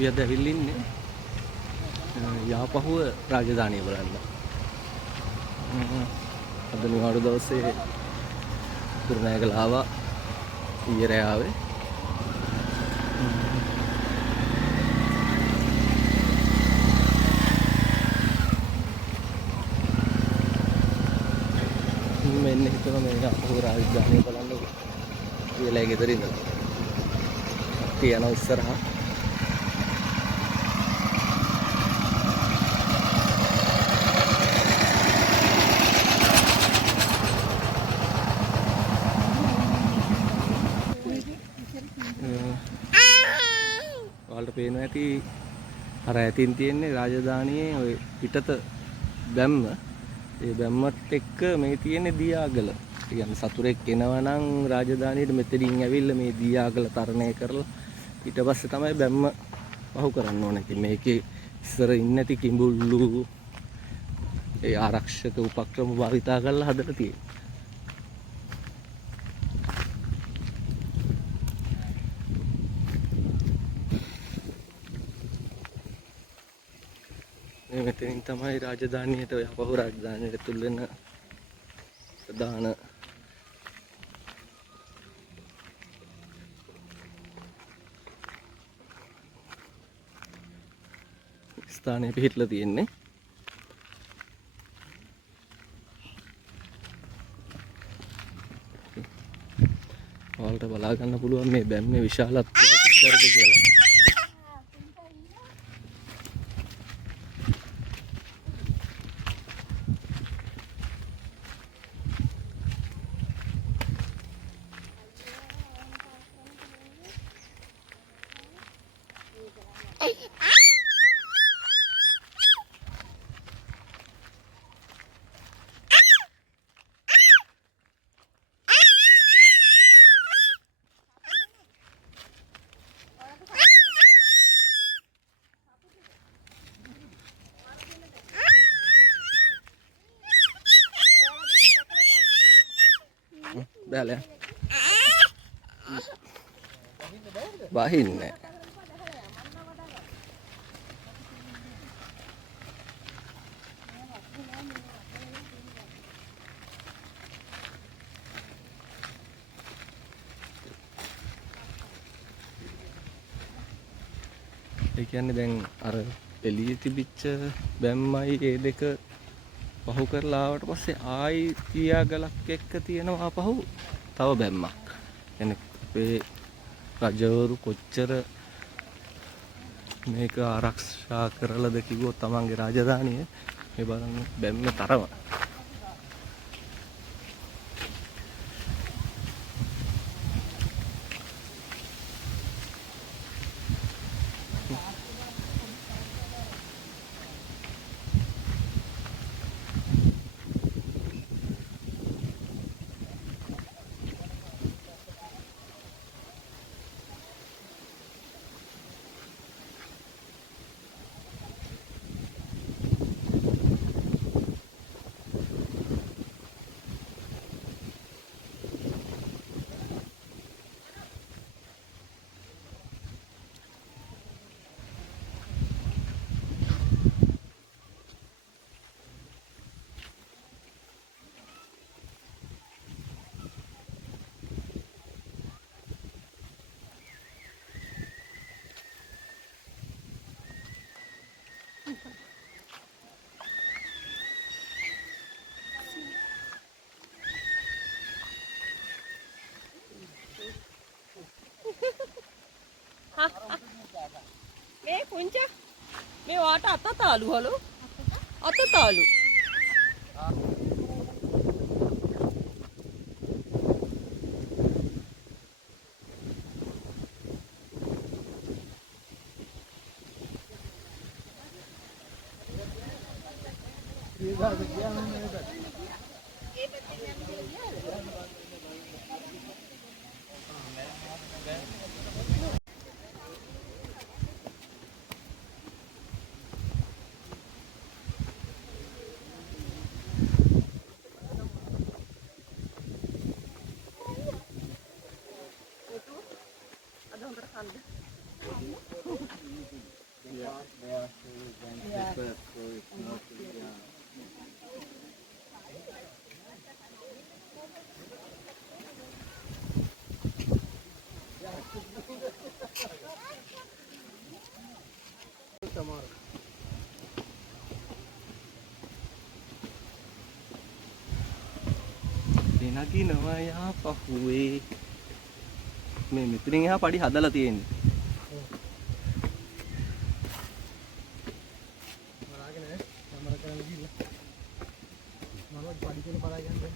අපි අද ඇවිල්ලා ඉන්නේ යාපහුව රාජධානිය බලන්න. අද නිවාඩු දවසේ කුරුණෑගල ආවා. ඊයේ රෑ ආවේ. මෙන්න හිතන මේ යාපහුව රාජධානිය බලන්න කියලා ගෙදර ඉඳලා. අපි යනවා ඉස්සරහා. ඔයාලට පේනවා ඇති අර ඇතින් තියෙන්නේ රාජධානියේ ඔය පිටත බැම්ම. ඒ බැම්මත් එක්ක මේ තියෙන්නේ දියාගල. ඒ කියන්නේ සතුරෙක් එනවා නම් රාජධානියට මෙතනින් ඇවිල්ලා මේ දියාගල තරණය කරලා ඊට පස්සේ තමයි බැම්ම පහු කරන්න ඕනේ. ඉතින් මේකේ ඉස්සර ඉන්නේ නැති කිඹුල්ලු ඒ ආරක්ෂක උපක්‍රම භාවිතා කරලා හදලා තියෙන්නේ. මේ මෙතනින් තමයි රාජධානියට ඔය අපහු රාජධානියට තුල් වෙන ප්‍රධාන ස්ථානය පිහිටලා තියෙන්නේ. ඔයාලට බලා ගන්න පුළුවන් මේ බැම්මේ විශාලත්වය කොච්චරද කියලා. බැලේ බහින්නේ ඒ කියන්නේ දැන් අර එළියේ තිබිච්ච බැම්මයි ඒ දෙක පහු කරලා ආවට පස්සේ ආයි තියාගලක් එක්ක තියෙනවා ආපහු තව බැම්මක්. يعني අපේ රජවරු කොච්චර මේක ආරක්ෂා කරලාද කිව්වොත් තමන්ගේ රාජධානිය මේ බලන්න බැම්මේ තරම. මේ පුංචා මේ වාට අතතාලු හලු අතතාලු නගිනවා යා පහුවේ මේ මෙතනින් එහා පඩි හදලා තියෙන්නේ. බලාගෙන කැමරා කරන්න ගිහිල්ලා මම පඩි කියන බලාගෙන යන්න.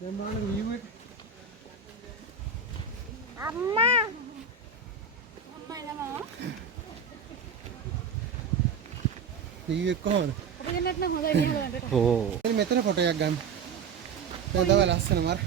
දැන් බලන්න view එක. අම්මා එනවා. view එක කොහොමද? ඔබ දෙන්නත් නම් හොඳයි මෙහෙම බලන්න. ඕ මෙන්න මෙතන ෆොටෝ එකක් ගන්න. දැන් තමයි ලස්සන මාර.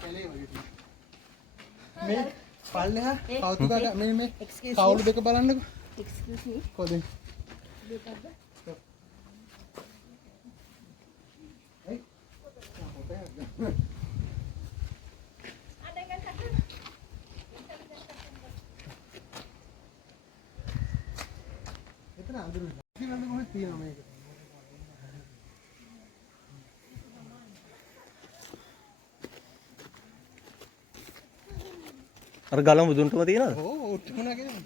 කැලේ වගේ තියෙනවා. මේ පල්ලෙහා කවුතුකා මේ කවුළු දෙක බලන්නකෝ. Excuse me. කොහෙද? එතන අඳුරු ඉතින් කොහෙද තියෙනවා මේක? අර ගල මුදුන්ටම තියෙනවද? ඕ උට්ටම නගිනවා.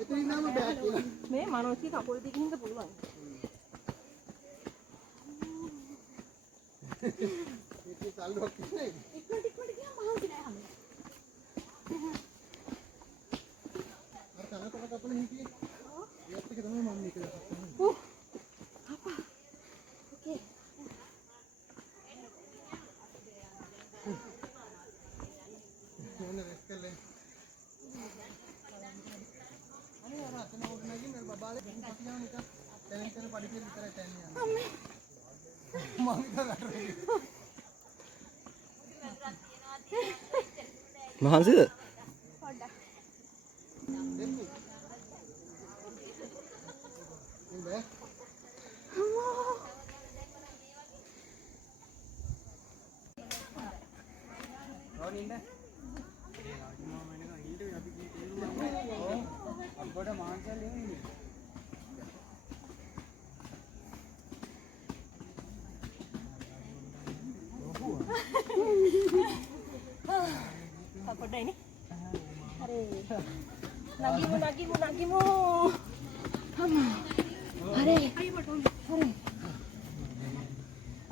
එතනින් නම බෑක් කියලා. මේ මනෝජ්ගේ කකුල් දිගින් ඉන්න පුළුවන්. මේකේ තල්ලුවක් ඉන්නේ. ඉක්මනට ගියාම මහන්සි නෑ හැම. අර කනකොට කපලා හිටියේ. ඒත් එක තමයි මම මේක දැක්කේ. අප්පා. ඕකේ. මොන රෙස්කල්ලේ. අනේ අර අතන උඩ නැගින් අර බබාලේ පටියාව නිකන් දැනෙන් තන පඩි පිළ විතරයි තැන්නේ යන්නේ. අම්මේ. මම හිතලා මහන්සිද? පොඩ්ඩක්. දෙන්නේ. ඉන්නේ. රෝනින්ද? අබ්බඩ මාංශල් එන්නේ. පොඩ්ඩයිනේ. හරි. නගිමු. අම්මා. හරි.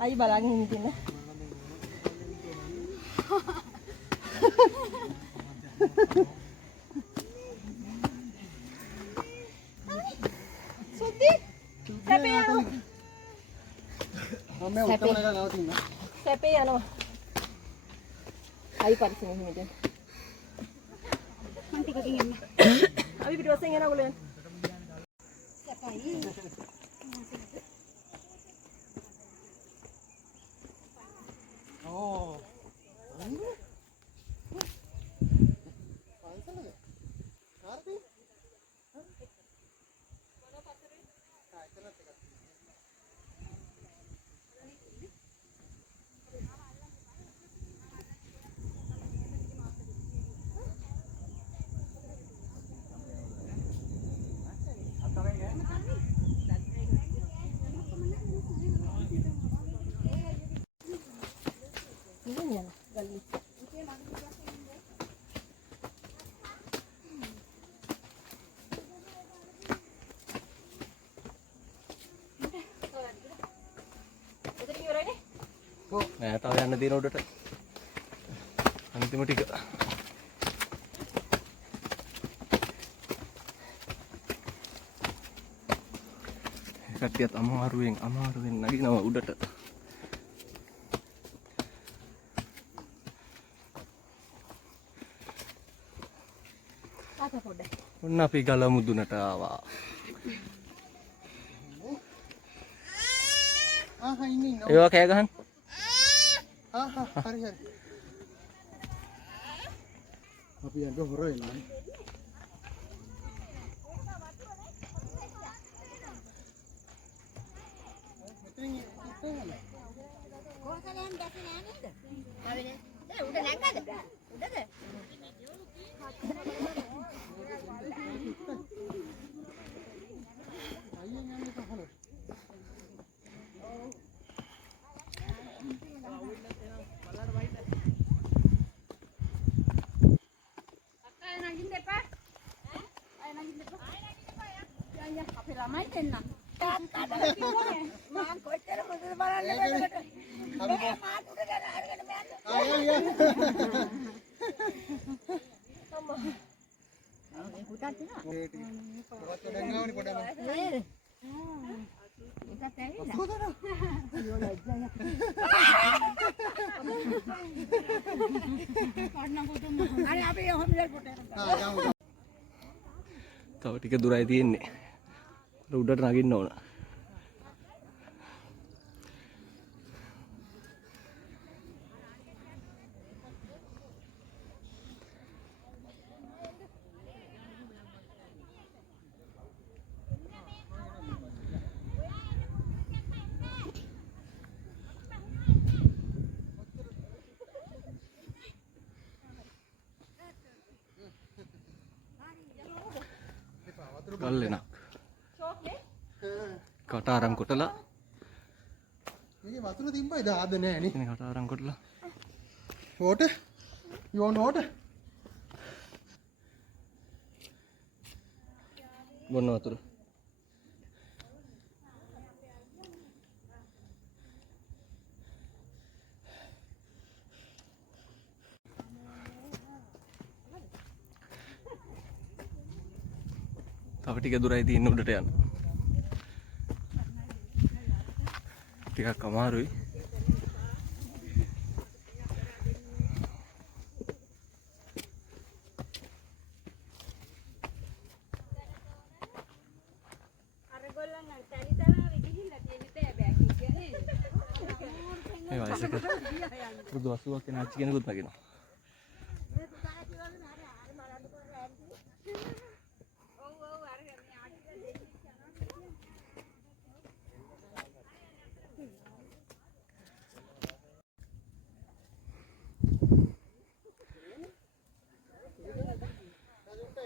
අයි බලාගෙන ඉන්න. සුද්ධි. සැපේ යනවා. මම උත්තම නගා නවතින්න. සැපේ යනවා. අයි පරිස්සමෙන් හිමිට. මම ටිකකින් එන්න. අපි පිටවස්සෙන් යනවා ඔයගොල්ලෝ. සැපයි. ඕ. පන්සලද? කාර්ති? අතරේ නෑ තව යන්න තියෙන උඩට. අන්තිම ටික. කට්ටියත් අමාරුවෙන් නගිනවා උඩට. ආපහු පොඩ්ඩක්. ඔන්න අපි ගල මුදුනට ආවා. ආහා ඉන්න. ඒවා කෑ ගහන්න. ආහා හරි. අපි යන්න හොර වෙනවා. අපේ ළමයි දෙන්න. මම කොච්චර මොකද බලන්නේ තව ටික දුරයි තියෙන්නේ. උඩට නගින්න ඕන. ගල්ලෙනක්. කට අරන් කොටලා මේකේ වතුර තිබ්බයිද ආද නෑ නේ. ඉතින් කට අරන් කොටලා water you want water බොන්න වතුර. තව ටික දුරයි තියෙන්නේ උඩට යන්න. ටිකක් අමාරුයි. මේ වයසක පුදු 80ක් වෙන අච්චි කෙනෙකුත් නගිනවා.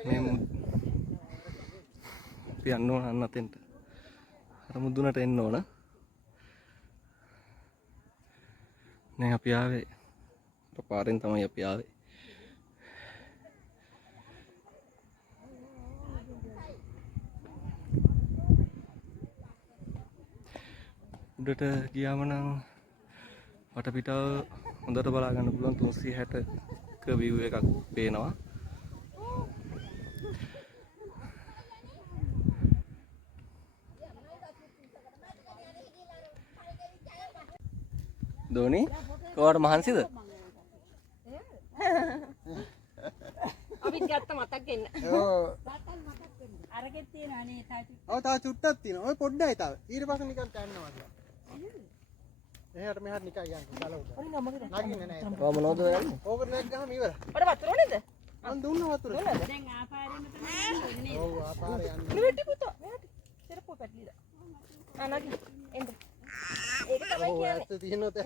මේ අපි යන්න ඕන අන්න අතෙන්ට. අර මුදුනට එන්න ඕන. නේ අපි ආවේ. පාරෙන් තමයි අපි ආවේ. උඩට ගියාම නම් වටපිටාව හොඳට බලා ගන්න පුළුවන් 360ක view එකක් පේනවා. දෝනි කොහොමද මහන්සිද? අපිත් ගත්ත මතක් වෙන්න. අරගෙත් තියෙනවා නේ තාචි. ඔව් තව චුට්ටක් තියෙනවා. ඔය පොඩ්ඩයි තව. ඊට පස්සේ නිකන් කන්නවා. එහෙට මෙහාට නිකන් යන්න ගල උඩ. ඔන්න මොකද? නගින්නේ නැහැ. කොහොම නෝද යන්නේ? ඕක නැග්ගාම ඉවරයි. ඔර වතුර ඕනේද? මං දුන්න වතුර. දැන් ආපාරෙම තමයි යන්නේ නේද? ඔව් ආපාරේ යන්න. මෙහෙට පුතෝ. මෙහෙට. සිරප්පුව පැටලිද? නගි. එන්න. ඒක තමයි ඔව් කියන්නේ. ඇත්ත තියෙනොත්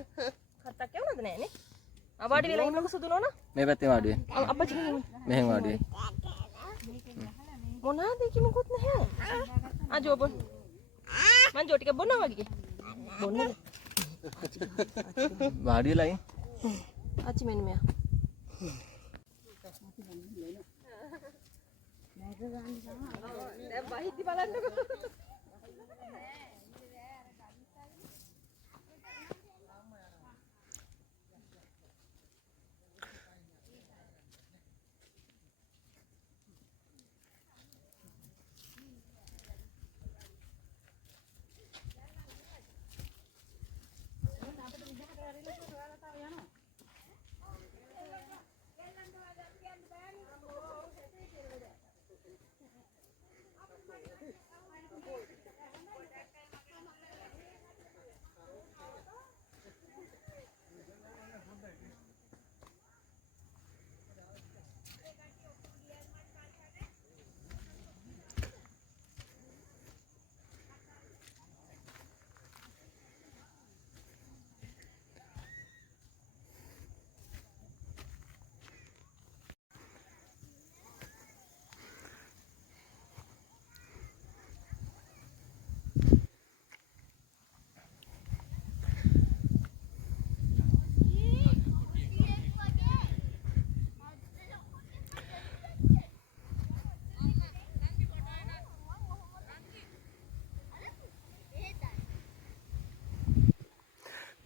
කත්තක් යවනද නෑනේ? අවාඩි වෙලා ඉන්නකො සුදු නෝනා. මේ පැත්තේ වාඩි වෙන්න. අප්පච්චි මෙහෙන් වාඩි වෙන්න. මොනවාද ඒකි මොකුත් නැහැ. ජෝ බොන්න. මං ජෝ ටික බොන්නවා වගේ. බොන්නද? වාඩි වෙලා ඉන්න. අච්චි මෙන්න මෙයා. දැන් වහිද්දි බලන්නකො.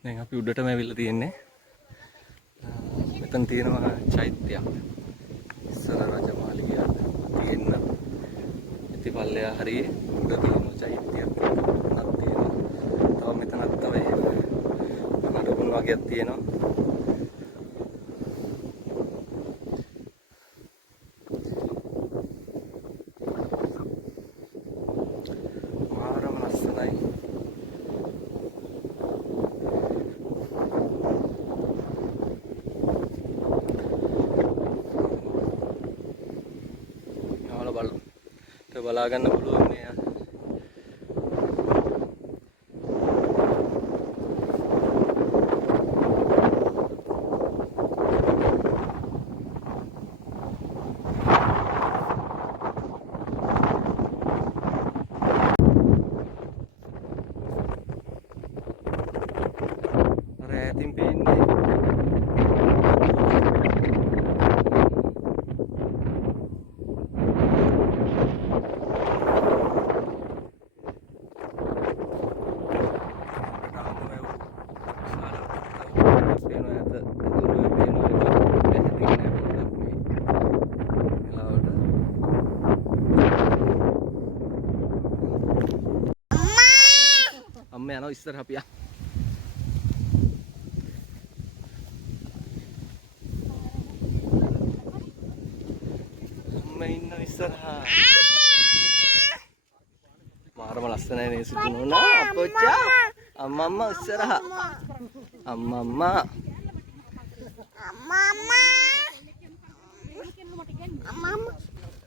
දැන් අපි උඩටම ඇවිල්ලා තියෙන්නේ. මෙතන තියෙනවා චෛත්‍යයක්. ඉස්සර රජමාලිගයක් තියෙන. ඉතිපල්ලෙයා හරියේ උඩ තියෙන චෛත්‍යයක් නත් තියෙනවා. තව මෙතනත් තව නඩුන් වගේක් තියෙනවා. මාරම ලස්සනයි. බලා ගන්න පුළුවන් මේ අර ඈතින් පේන්නේ අම්ම යනවා ඉස්සරහ පියා. අම්ම ඉන්න ඉස්සරහා. මාරම ලස්සනයි නේ සුදු නෝනා අපොච්චා. අම්මා ඉස්සරහා. අම්මා.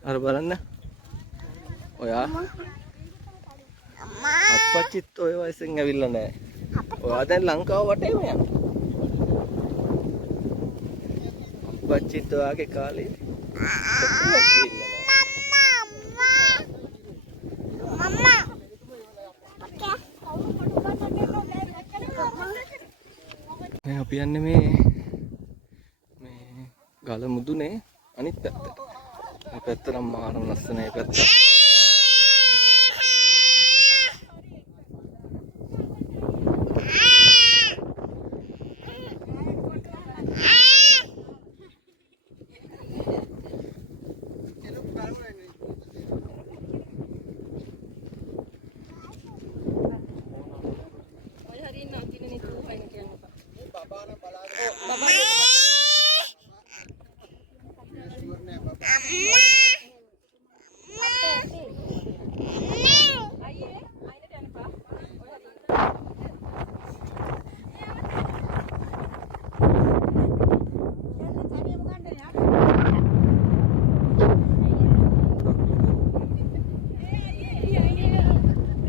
අර බලන්න. ඔයා අප්පච්චිත් ඔය වයසෙන් ඇවිල්ලා නැහැ. ඔයා දැන් ලංකාව වටේම යනවා. අප්පච්චිත් ඔයාගේ කාලේ අපි යන්නේ මේ ගල මුදුනේ අනිත් පැත්තට. මේ පැත්ත නම් මාරම ලස්සනයි මේ පැත්ත.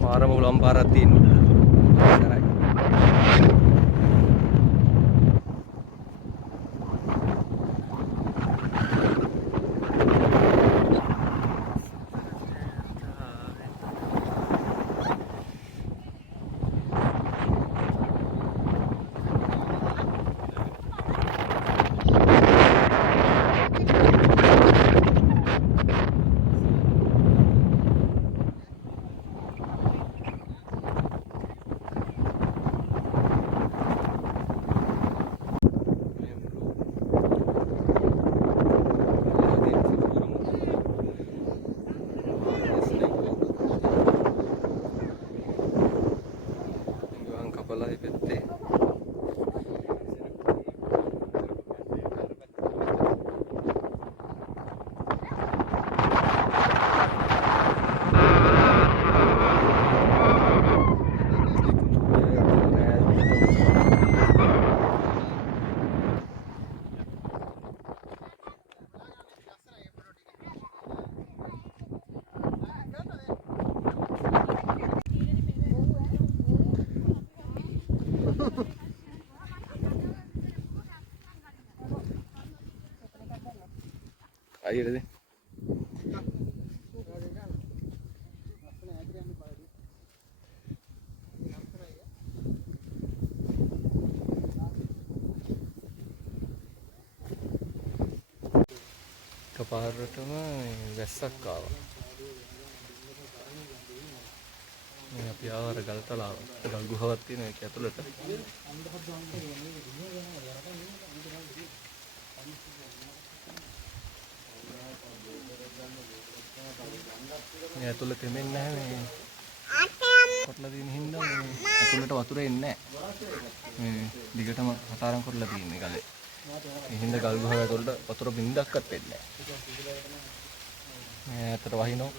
මාරම උලම් පාරක් තියෙනවා. අයියද කපාරටම වැස්සක් ආවා. මේ යාවර ගල් තලාව. ගල් ගුහාවක් තියෙනවා ඒක ඇතුළට. මේ ඇතුළට තෙමෙන්නේ නැහැ මේ. කොටලා තියෙන හින්දා මේ ඇතුළට වතුර එන්නේ නැහැ. මේ දිගටම හතරම් කරලා තියෙන්නේ ගලේ. මේ හින්දා ගල් ගුහාව ඇතුළට වතුර බින්දක්වත් එන්නේ නැහැ. මේ ඇත්තට වහිනෝ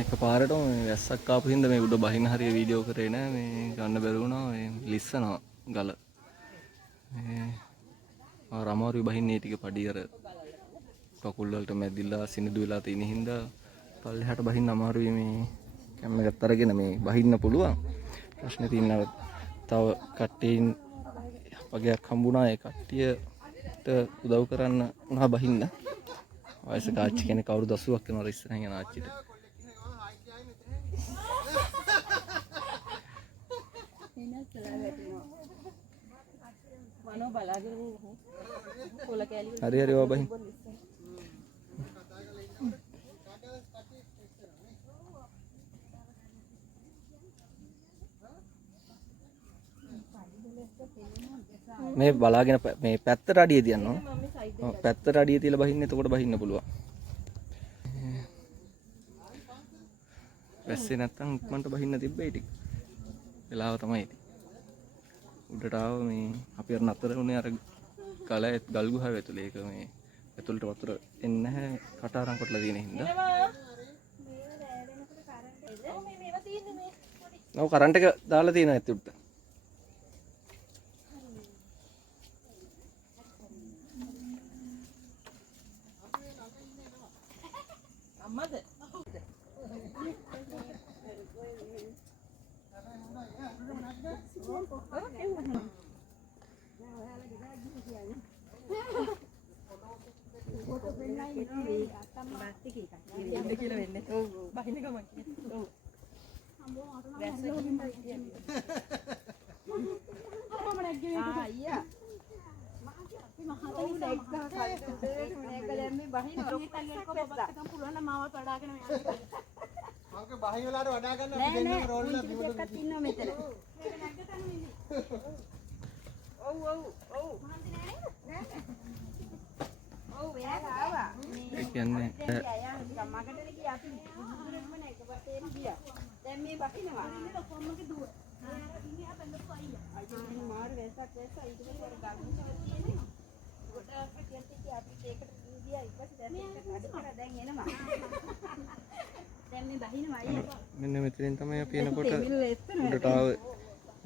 එකපාරටම මේ වැස්සක් ආපු හින්දා මේ උඩ බහින හරිය වීඩියෝ කරේ නෑ මේ ගන්න බැරි වුණා මේ ලිස්සනවා ගල මේ අමාරුයි බහින්නේ ටික පඩි අර කකුල් වලට මැදිලා සිනිදු වෙලා තියෙන හින්දා පල්ලෙහාට බහින්න අමාරුයි මේ කැම එකත් අරගෙන මේ බහින්න පුළුවන් ප්‍රශ්නේ තියෙනවා තව කට්ටියන් වගේක් හම්බුණා ඒ කට්ටියට උදව් කරන්න උනා බහින්න වයසක ආච්චි කෙනෙක් අවුරුදු 80ක් වෙනවා ඉස්සරහින් යන ආච්චිට මනෝ බලාගෙන කොල කැලි හරි හරි ඔය බහින් මේ බලාගෙන මේ පැත්තට අඩිය තියන්න ඕන. ඔව් පැත්තට අඩිය තියලා බහින්න එතකොට බහින්න පුළුවන්. වැස්සේ නැත්තම් ඉක්මනට බහින්න තිබ්බයි ටික. වෙලාව තමයි ඉතින්. උඩට ආව මේ අපි අර නතර වුණේ අර ගල් ගුහාව ඇතුලේ ඒක මේ ඇතුළට වතුර එන්නේ නැහැ කටාරම් කොටලා තියෙන හින්දා. ඔව් කරන්ට් එක දාලා තියෙනවා ඇතුළට. අම්මද මම බහි වෙලාට වඩා ගන්න අපි දෙන්නම රෝල් එකක් බිමට එකක් ඉන්නවා මෙතන. ඔව් ඔව් ඔව් ඔව් එයා ආවා. ඒ කියන්නේ ගම්මාකටනේ ගියා අපි. මුදුරෙම නෑ එකපැත්තේම ගියා. දැන් මේ බහිනවා. කොම්මගේ දුව. ඉන්නේ අපෙන්ද අයියා. අයියා මාරු වෙසක් වෙසා ඊට පස්සේ අර ගම්මුසක් තියෙන්නේ. ගොඩක් කටියට අපි ඒකට ගියා ඊට පස්සේ දැන් ඒක අඩ කරලා දැන් එනවා. දැන් මේ බහිනවා අයියා. මෙන්න මෙතනින් තමයි අපි එනකොට උඩට ආව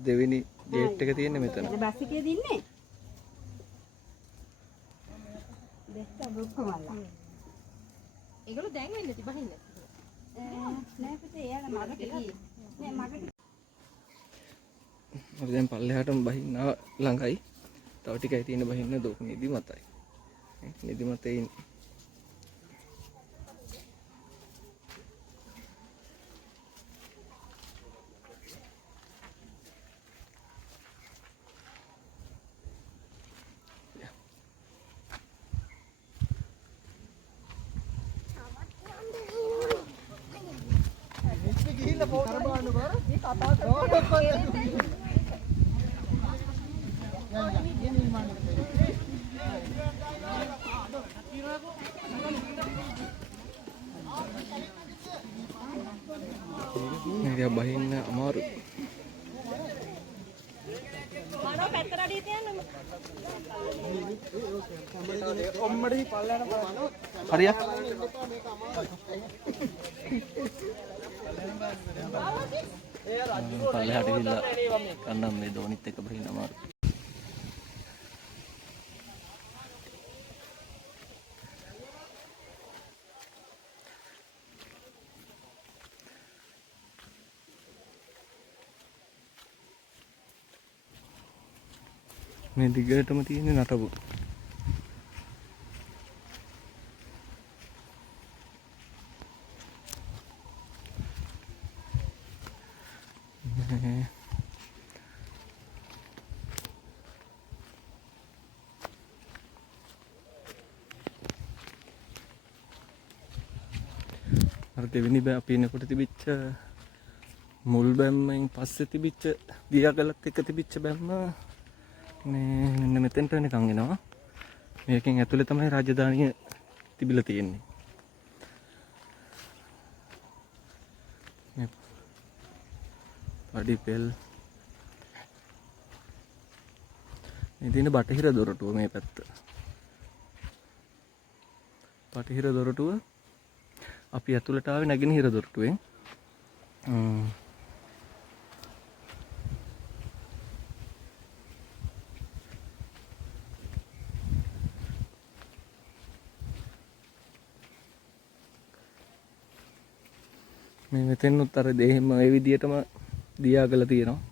දෙවෙනි ගේට් එක තියෙන්නේ මෙතන. බස් එකේ දින්නේ. දැක්ක බොක්කමල්ලා. ඒගොල්ලෝ දැන් වෙන්නේ තිබහින්න නෑ පුතේ එයාලා මගට ගියේ. නෑ මගට අපි දැන් පල්ලෙහාටම බහින්න ළඟයි. තව ටිකයි තියෙන බහින්න දෝක නිදිමතයි. නිදිමතේ ඉන්නේ. ගිහිල්ලා පොතර බලන්න බර මේ කතා කරන්නේ මේක බහින්න අමාරු. මනෝ පැත්තට අඩිය තියන්න ඔම්මඩි පල්ලයට බලන්න හරියක්. පල්ලෙහාට ගිහිල්ලා කන්නම් මේ දෝනිත් එක්ක බහින්න අමාරු. මේ දිගටම තියෙන නටබු. අර දෙවෙනි බෑ අපි එනකොට තිබිච්ච මුල් බැම්මෙන් පස්සේ තිබිච්ච දියාගලත් එක්ක තිබිච්ච බැම්ම මේ මෙන්න මෙතෙන්ට නිකන් එනවා. මේකෙන් ඇතුලේ තමයි රාජධානිය තිබිලා තියෙන්නේ. මේ පඩිපෙල් මේ තියෙන බටහිර දොරටුව මේ පැත්ත. බටහිර දොරටුව අපි ඇතුළට ආවේ නැගෙනහිර දොරටුවෙන්. මේ මෙතෙන්නුත් අර දෙහිම ඒ විදිහටම දියාගල තියෙනවා.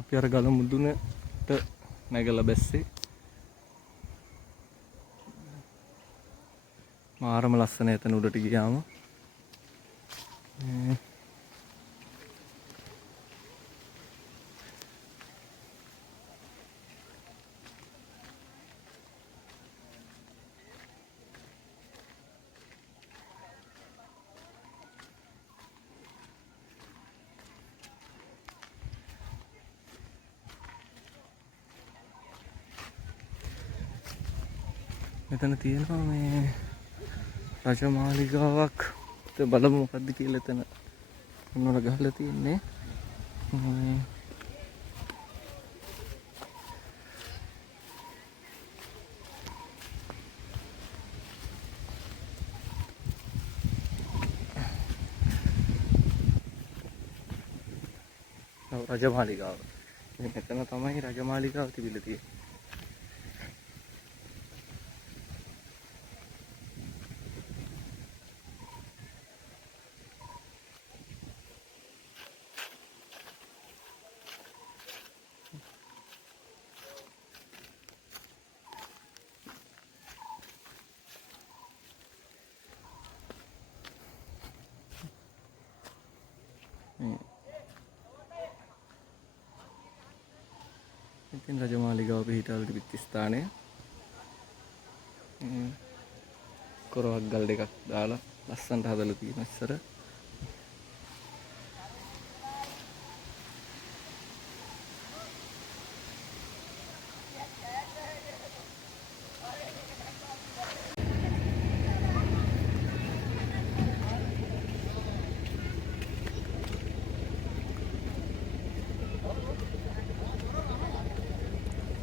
අපි අර ගල මුදුනට නැගලා බැස්සේ. මාරම ලස්සන එතන උඩට ගියාම මෙතන තියෙනවා මේ රජමාලිගාවක්. බලමු මොකද්ද කියලා එතන මොනවද ගහලා තියෙන්නේ. රජමාලිගාව. මෙතන තමයි රජමාලිගාව තිබිලා තියෙන්නේ. ඉතින් රජමාලිගාව පිහිටාල් තිබිච්ච ස්ථානය. කොරවක් ගල් දෙකක් දාලා ලස්සනට හදලා තියෙන ඉස්සර.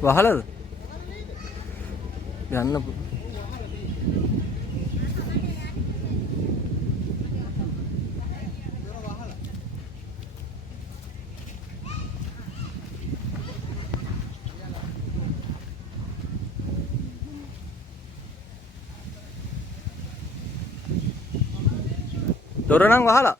වහලද? යන්න දොර නම් වහලා